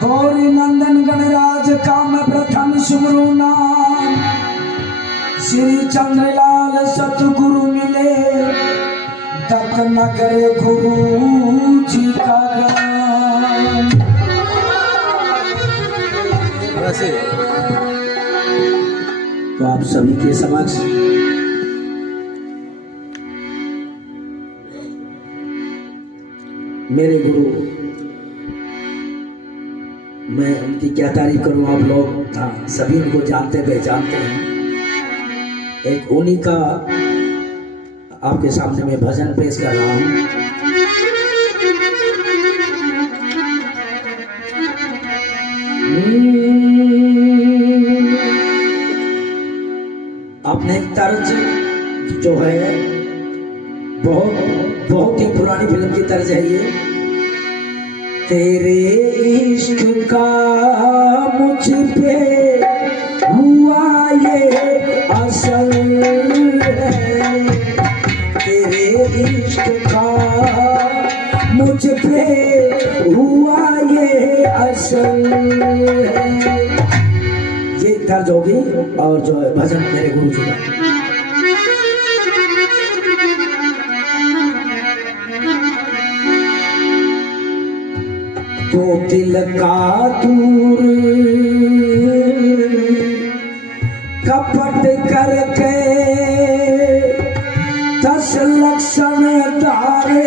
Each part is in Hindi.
गौरी नंदन गणराज काम प्रथम सुमरु नाम, श्री चंद्रलाल सतगुरु मिले, तक न करे गुरु जी का गान। तो आप सभी के समक्ष मेरे गुरु, मैं उनकी क्या तारीफ करूं, आप लोग सभी उनको जानते पहचानते हैं। एक उन्हीं का आपके सामने मैं भजन पेश कर रहा हूं। आपने एक तर्ज जो है बहुत ही पुरानी फिल्म की तर्ज है ये। तेरे इश्क का मुझ पे हुआ ये असर है, तेरे इश्क का मुझ पे हुआ ये असर है। ये दर्ज होगी और जो है भजन मेरे गुरु जी का। तो दिल का दूर कपट करके 10 लक्षण तारे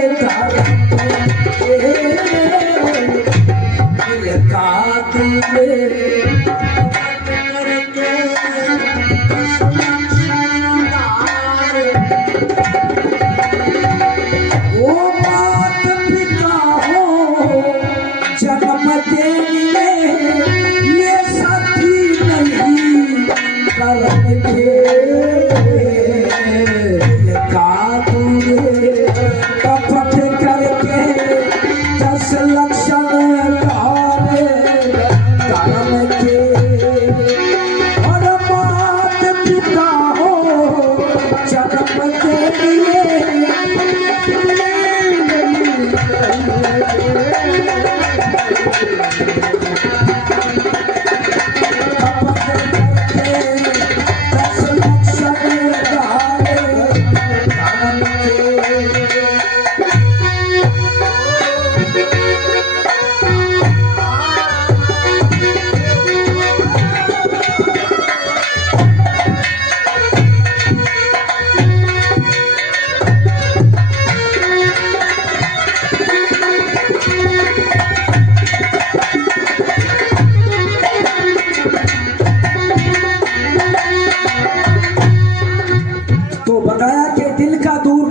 दिल का दूर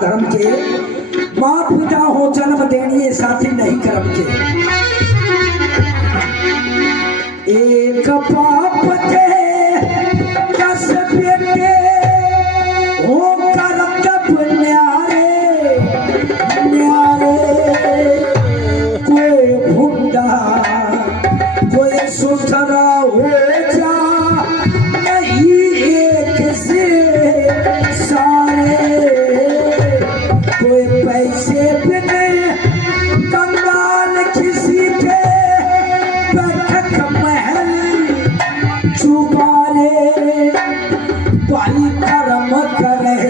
धर्म के, मात पिता हो जन्म देनिए साथी नहीं कर्म के। एक बाप के 10 बेटे हो कर्तव्य न्यारे न्यारे, कोई भुंडा कोई सुथरा हो जा नहीं एक से सारे, कोई पैसे बिने कंगाल किसी के बैठक महल चुबारे, भाई कर्म करे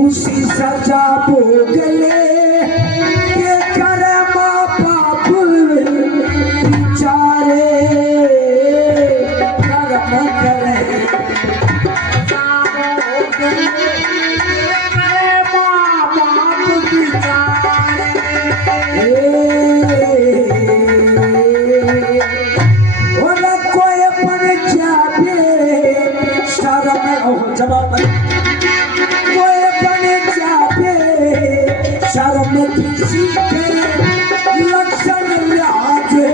उसी सजा भोग ले, के करे माँ बाप बेचारे, कर्म करे जवाब कोई बने जाते शर्म किसी के लक्षण लाजे,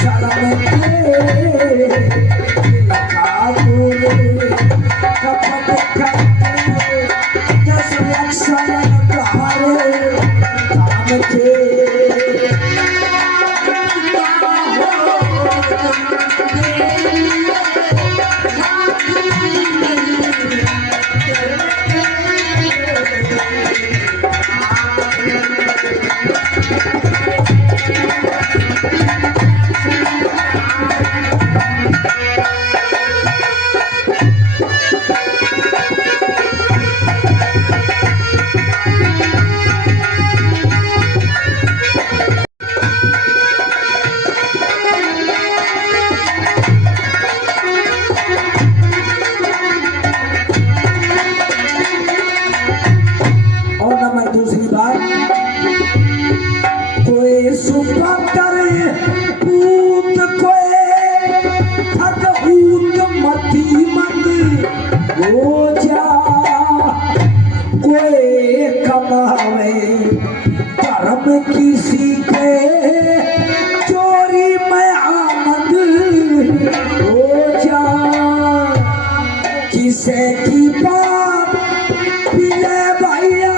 शर्म के लगा दूर कपट करके 10 लक्षण तारे काम के। हो जा कोई कमावे धर्म किसी के चोरी में आमद हो जा किसे की बात पिले भैया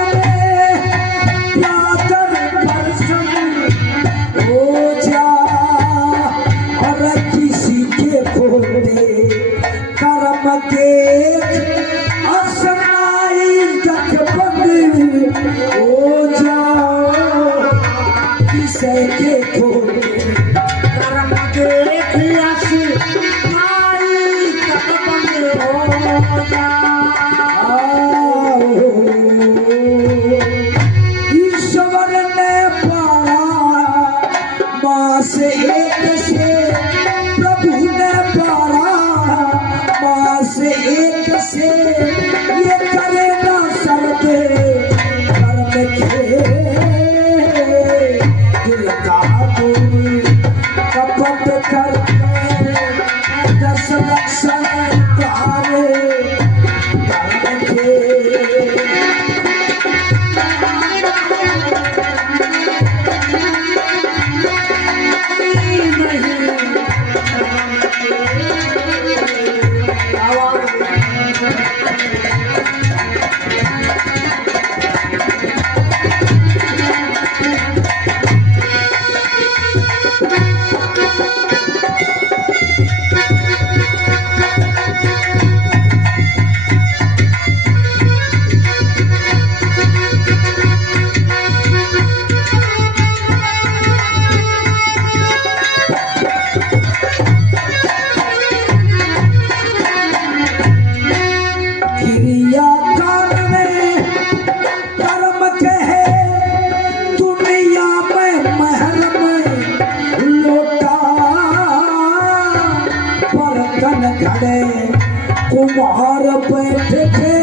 कुमार बैठे थे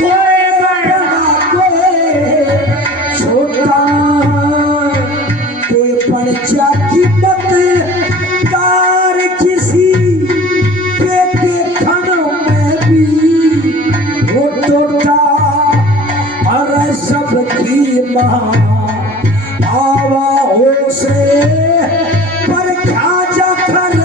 कोई बड़ा कोई छोटा कोई पंचा की मत कार किसी के देखन में भी हो टोटा अरे सबकी माँ आवा हो से पर क्या जा खरा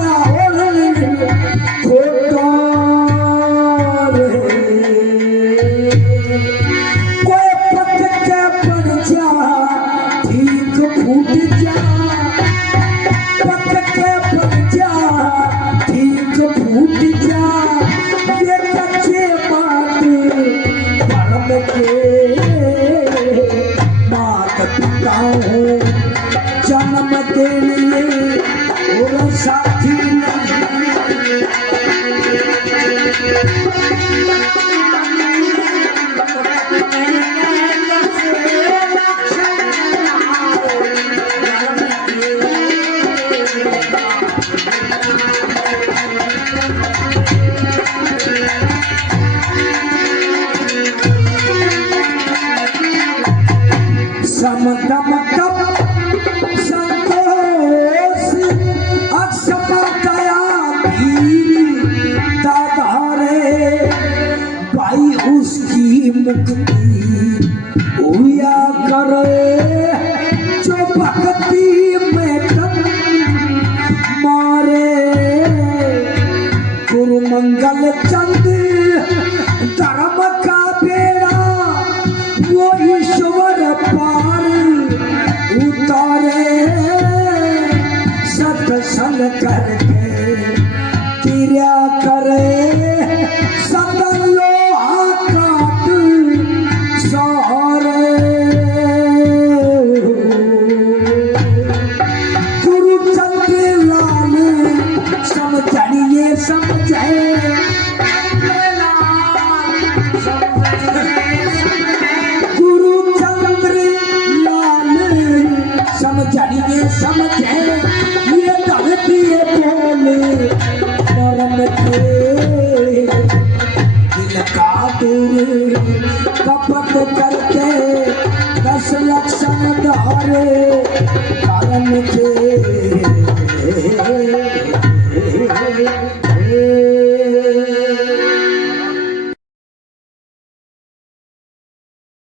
जन्म के लिए और साथी समदम संतोष अक्षमा दया दाधारे भाई उसकी मुक्ति हुआ करे जो भक्ति में तन मारे गुरु मंगल चंद धर्म का बेड़ा वो ईश्वर पार उतारे सत्संग करके क्रिया करे सकल लोहा काट सारे गुरुचंद लाल समझिए समझे समझिए समझे ये धरती बोले परम थे दिल का दूर कपट करके 10 लक्षण धारे कारण थे